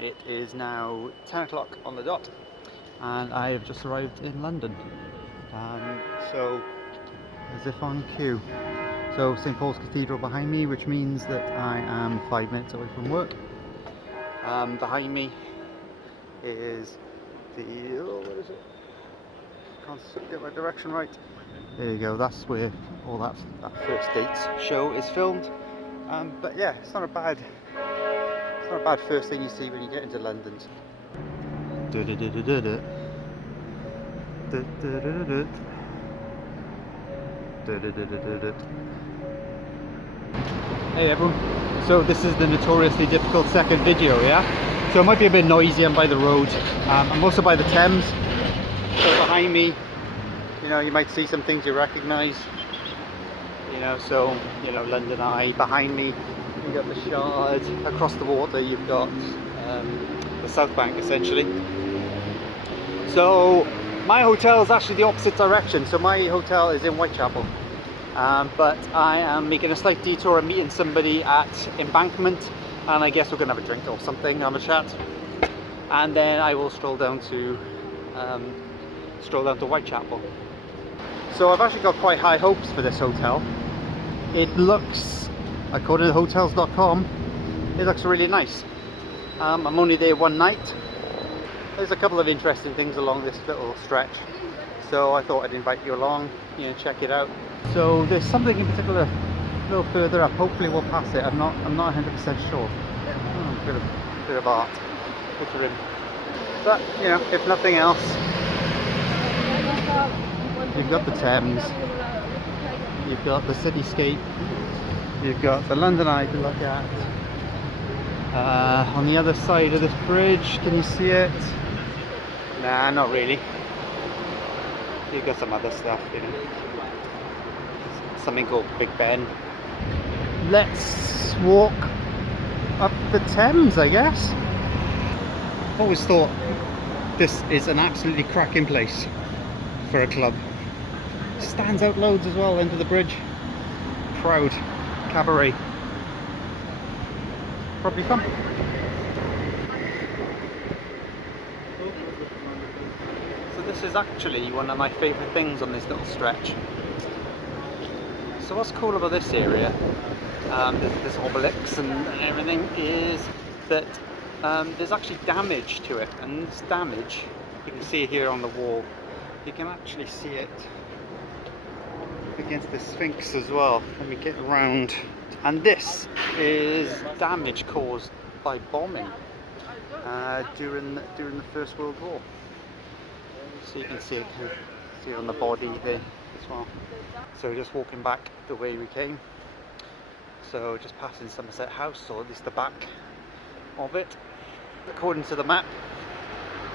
It is now 10 o'clock on the dot, and I have just arrived in London. So, as if on cue. So, St. Paul's Cathedral behind me, which means that I am 5 minutes away from work. Behind me is the, what is it? Can't get my direction right. There you go, that's where all that first dates show is filmed. But yeah, it's not a bad first thing you see when you get into London. Hey everyone, so this is the notoriously difficult second video, yeah? So it might be a bit noisy. I'm by the road. I'm also by the Thames. So behind me, you know, you might see some things you recognise. You know, so, you know, London Eye. Behind me, you've got the Shard. Across the water, you've got the South Bank, essentially. So my hotel is actually the opposite direction. So my hotel is in Whitechapel. But I am making a slight detour and meeting somebody at Embankment, and I guess we're gonna have a drink or something, have a chat, and then I will stroll down to Whitechapel. So I've actually got quite high hopes for this hotel. It looks, according to hotels.com, it looks really nice. I'm only there one night. There's a couple of interesting things along this little stretch, so I thought I'd invite you along, you know, check it out. So there's something in particular a little further up. Hopefully we'll pass it. I'm not 100% sure. Bit of art. Picture in. But you know, if nothing else, you've got the Thames, you've got the cityscape, you've got the London Eye to look at. On the other side of this bridge, can you see it? Nah, not really. You've got some other stuff, you know. Something called Big Ben. Let's walk up the Thames, I guess. Always thought this is an absolutely cracking place for a club. Stands out loads as well under the bridge. Proud cabaret. Probably fun. So this is actually one of my favourite things on this little stretch. So what's cool about this area, this obelix and everything, is that there's actually damage to it, and this damage, you can see it here on the wall. You can actually see it against the Sphinx as well. Let me get around. And this is damage caused by bombing during the First World War. So you can see it on the body there as well. So just walking back the way we came. So just passing Somerset House, or at least the back of it. According to the map,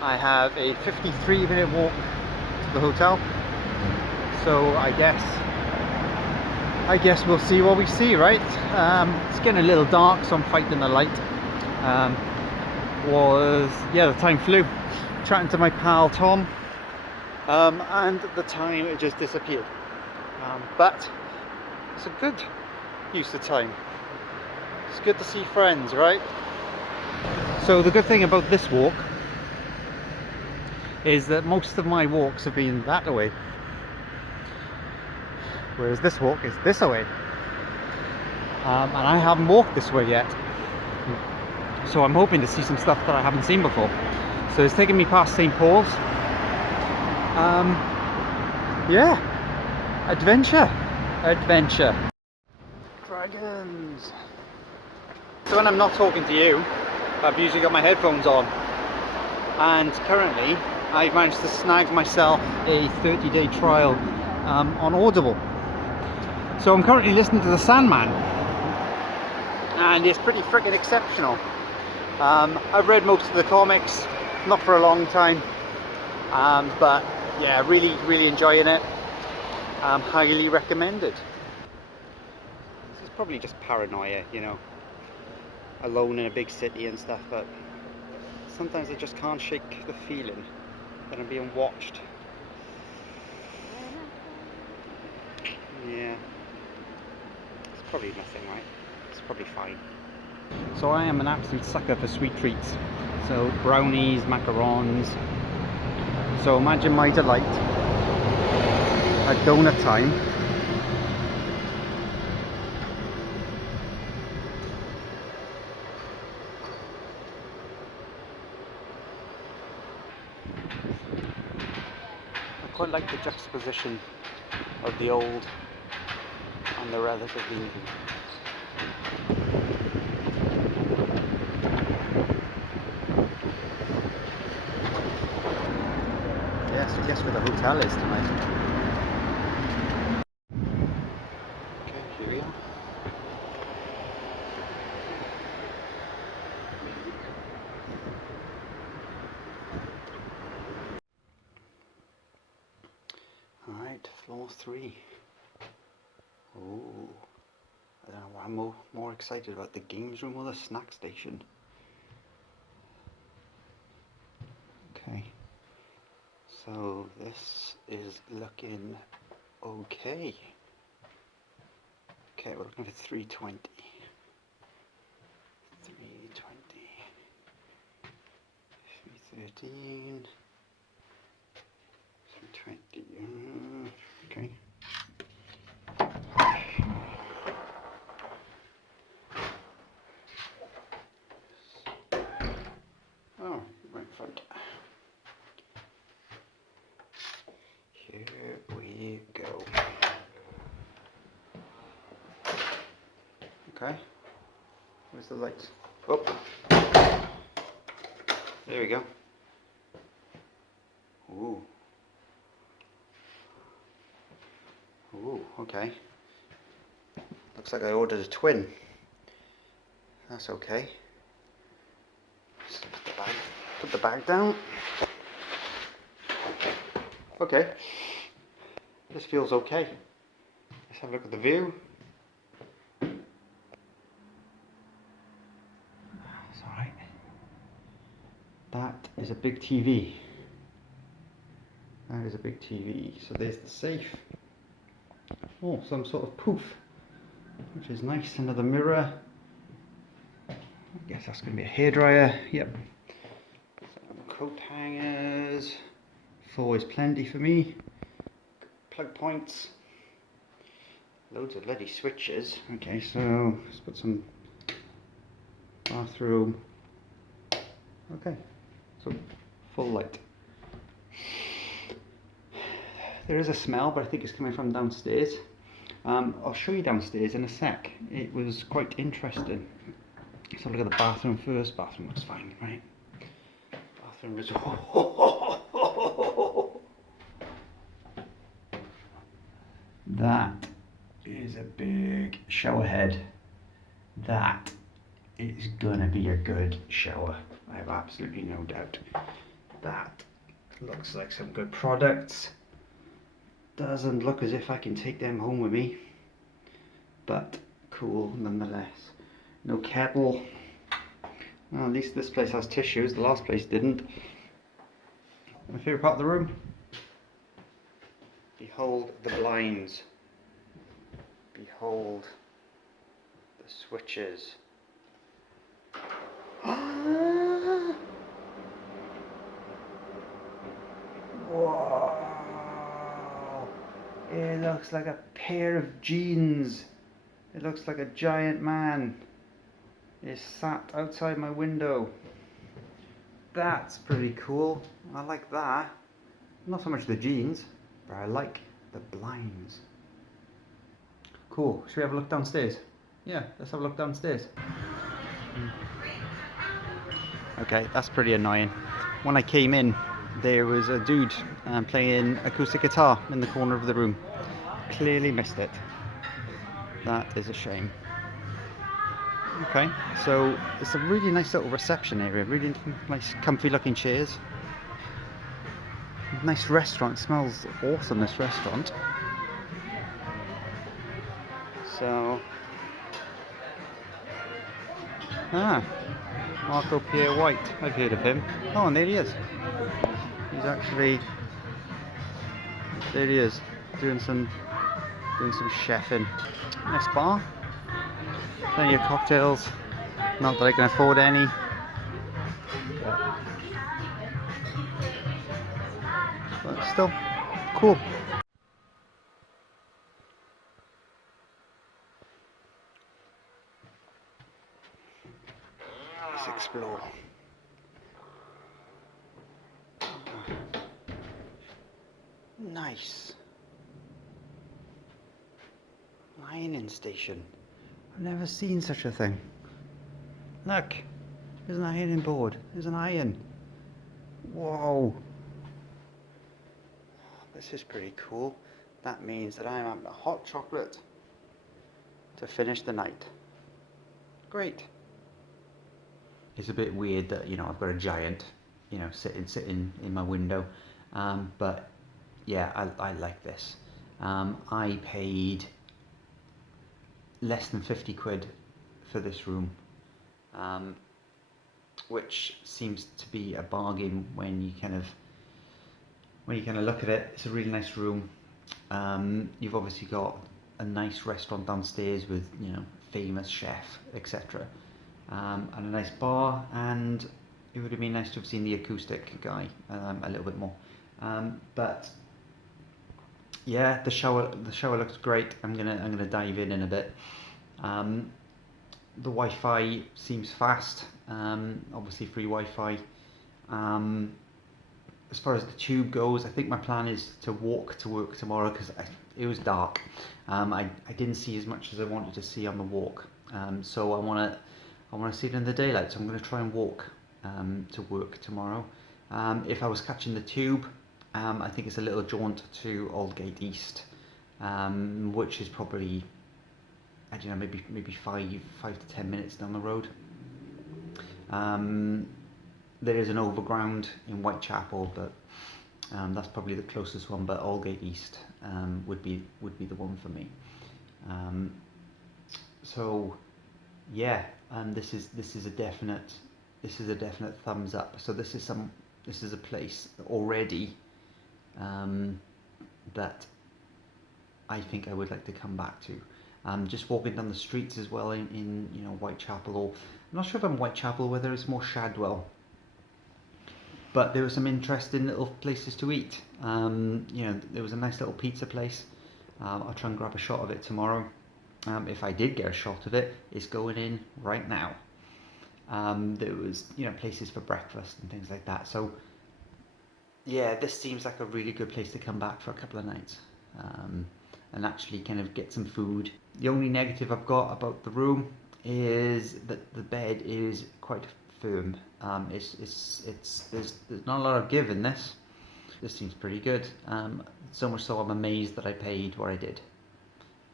I have a 53-minute walk to the hotel. So I guess we'll see what we see, right? It's getting a little dark, so I'm fighting the light. The time flew. Chatting to my pal Tom, and the time it just disappeared. But it's a good use of time. It's good to see friends, right? So the good thing about this walk is that most of my walks have been that way, whereas this walk is this way. And I haven't walked this way yet, so I'm hoping to see some stuff that I haven't seen before. So it's taking me past St. Paul's. Yeah, adventure. Dragons. So when I'm not talking to you, I've usually got my headphones on, and currently I've managed to snag myself a 30-day trial on Audible. So I'm currently listening to The Sandman, and it's pretty freaking exceptional. I've read most of the comics, not for a long time, but yeah, really enjoying it. Highly recommended. This is probably just paranoia, you know, alone in a big city and stuff, but sometimes I just can't shake the feeling that I'm being watched. Yeah, it's probably nothing, right? It's probably fine. So I am an absolute sucker for sweet treats. So brownies, macarons. So imagine my delight at donut time. I quite like the juxtaposition of the old and the relatively new. Yes, so guess where the hotel is tonight. Okay, here we are. Alright, floor 3. Ooh. I don't know why I'm more excited about the games room or the snack station. Okay. So this is looking okay. Okay, we're looking for 320. 320. 313. 320. Okay. Oh, right in front. Here we go. Okay. Where's the lights? Oh. There we go. Ooh. Ooh, okay. Looks like I ordered a twin. That's okay. Just put the bag down. Okay. This feels okay. Let's have a look at the view. That's alright. That is a big TV. That is a big TV. So there's the safe. Oh, some sort of poof, which is nice. Another mirror. I guess that's going to be a hairdryer. Yep. Some coat hangers. 4 is plenty for me. Plug points. Loads of bloody switches. Okay, so let's put some bathroom. Okay, so full light. There is a smell, but I think it's coming from downstairs. I'll show you downstairs in a sec. It was quite interesting. Let's have a look at the bathroom first. Bathroom looks fine, right? Bathroom is... That is a big shower head. That is gonna be a good shower. I have absolutely no doubt. That looks like some good products. Doesn't look as if I can take them home with me, but cool nonetheless. No kettle. Well, at least this place has tissues. The last place didn't. My favourite part of the room. Behold the blinds. Behold the switches. Whoa! It looks like a pair of jeans. It looks like a giant man is sat outside my window. That's pretty cool. I like that. Not so much the jeans, but I like the blinds. Cool. Should we have a look downstairs? Yeah, let's have a look downstairs. Okay, that's pretty annoying. When I came in, there was a dude playing acoustic guitar in the corner of the room. Clearly missed it. That is a shame. Okay, so it's a really nice little reception area. Really nice, comfy looking chairs. Nice restaurant. It smells awesome, this restaurant. So, Marco Pierre White. I've heard of him. Oh, and there he is. He's actually, there he is, doing some chefing. Nice bar. Plenty of cocktails. Not that I can afford any. But still, cool. Let's explore. Nice. Ironing station. I've never seen such a thing. Look, there's an ironing board. There's an iron. Whoa. This is pretty cool. That means that I'm having a hot chocolate to finish the night. Great. It's a bit weird that, you know, I've got a giant, you know, sitting in my window. But yeah, I like this. I paid less than 50 quid for this room, which seems to be a bargain when you kind of look at it. It's a really nice room. You've obviously got a nice restaurant downstairs with, you know, famous chef, etc. And a nice bar, and it would have been nice to have seen the acoustic guy a little bit more. But yeah, the shower looks great. I'm gonna dive in a bit. The Wi-Fi seems fast. Obviously free Wi-Fi. As far as the tube goes, I think my plan is to walk to work tomorrow because it was dark. I didn't see as much as I wanted to see on the walk. So I want to see it in the daylight. So I'm going to try and walk to work tomorrow. If I was catching the tube, I think it's a little jaunt to Aldgate East, which is probably, I don't know, maybe 5 to 10 minutes down the road. There is an overground in Whitechapel, but that's probably the closest one. But Aldgate East would be the one for me. So yeah, this is a definite thumbs up. So this is a place already that I think I would like to come back to. Just walking down the streets as well in you know, Whitechapel, or I'm not sure if I'm Whitechapel, whether it's more Shadwell. But there were some interesting little places to eat. You know, there was a nice little pizza place. I'll try and grab a shot of it tomorrow. If I did get a shot of it, it's going in right now. There was, you know, places for breakfast and things like that. So yeah, this seems like a really good place to come back for a couple of nights and actually kind of get some food. The only negative I've got about the room is that the bed is quite firm. There's not a lot of give in this. This seems pretty good. So much so I'm amazed that I paid what I did.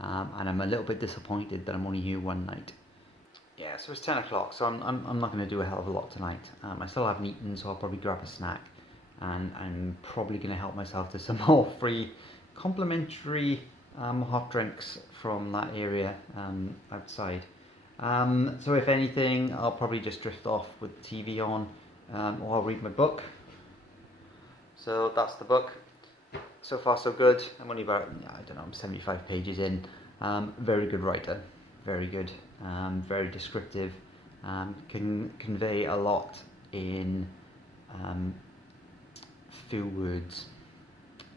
And I'm a little bit disappointed that I'm only here one night. Yeah, so it's 10 o'clock, so I'm not going to do a hell of a lot tonight. I still haven't eaten, so I'll probably grab a snack. And I'm probably going to help myself to some more free complimentary hot drinks from that area outside. So if anything, I'll probably just drift off with the TV on, or I'll read my book. So that's the book. So far so good. I'm only about, I don't know, I'm 75 pages in. Very good writer, very good, very descriptive, can convey a lot in few words.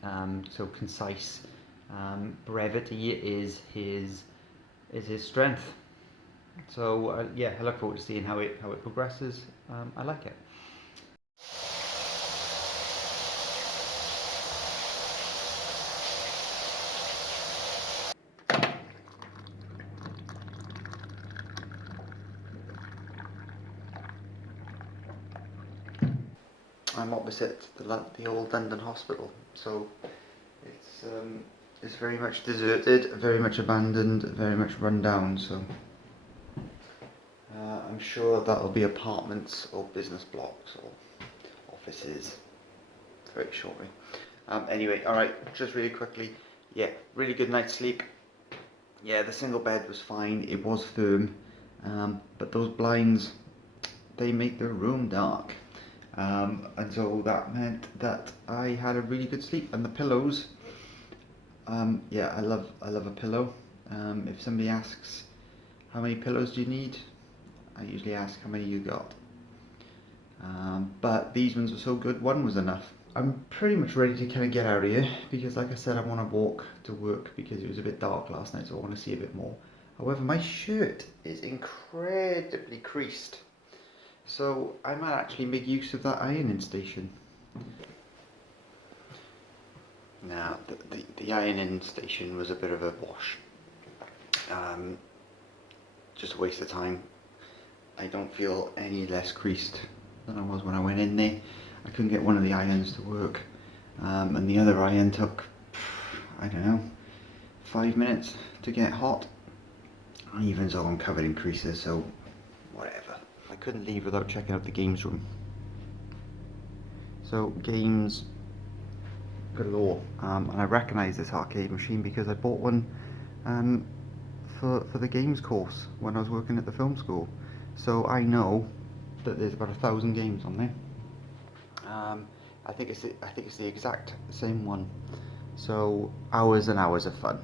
So concise. Brevity is his strength. So yeah, I look forward to seeing how it progresses. I like it. I'm opposite the old London hospital, so it's very much deserted, very much abandoned, very much run down. So I'm sure that'll be apartments or business blocks or offices very shortly. Anyway, alright, just really quickly, yeah, really good night's sleep. Yeah, the single bed was fine, it was firm, but those blinds, they make the room dark. And so that meant that I had a really good sleep. And the pillows, yeah, I love a pillow. If somebody asks how many pillows do you need, I usually ask how many you got. but these ones were so good, one was enough. I'm pretty much ready to kind of get out of here because, like I said, I want to walk to work because it was a bit dark last night, so I want to see a bit more. However, my shirt is incredibly creased, so I might actually make use of that ironing station. Now, the ironing station was a bit of a wash. Just a waste of time. I don't feel any less creased than I was when I went in there. I couldn't get one of the irons to work, and the other iron took, I don't know, 5 minutes to get hot. And even so, I'm covered in creases, so whatever. I couldn't leave without checking out the games room. So games galore, and I recognise this arcade machine because I bought one for the games course when I was working at the film school. So I know that there's about 1,000 games on there. I think it's the exact same one. So hours and hours of fun,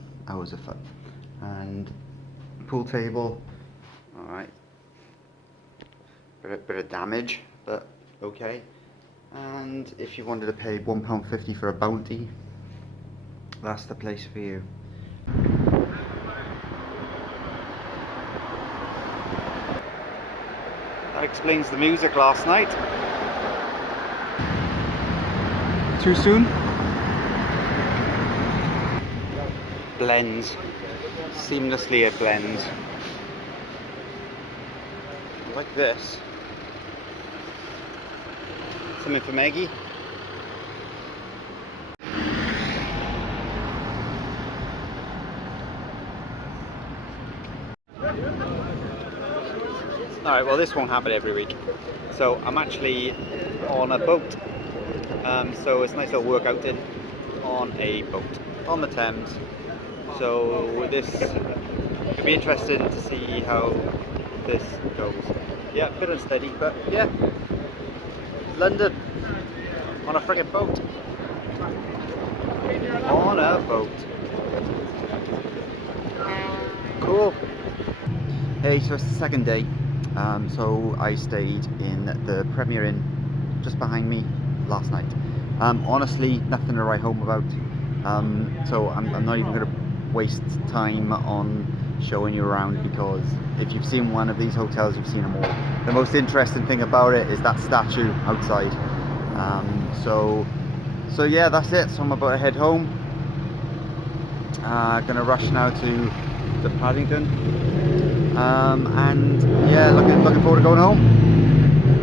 and pool table. All right, bit of damage, but okay. And if you wanted to pay £1.50 for a bounty, that's the place for you. That explains the music last night. Too soon? Blends. Seamlessly it blends. Like this. Something for Maggie. Alright, well this won't happen every week. So I'm actually on a boat. So it's a nice little workout in on a boat on the Thames. So this could be interesting to see how this goes. Yeah, a bit unsteady, but yeah. London on a friggin' boat. On a boat. Cool. Hey, so it's the second day. So I stayed in the Premier Inn just behind me last night. Honestly, nothing to write home about. So I'm not even going to waste time on showing you around, because if you've seen one of these hotels, you've seen them all. The most interesting thing about it is that statue outside. So yeah, that's it. So I'm about to head home. Gonna rush now to Paddington. And yeah, looking forward to going home.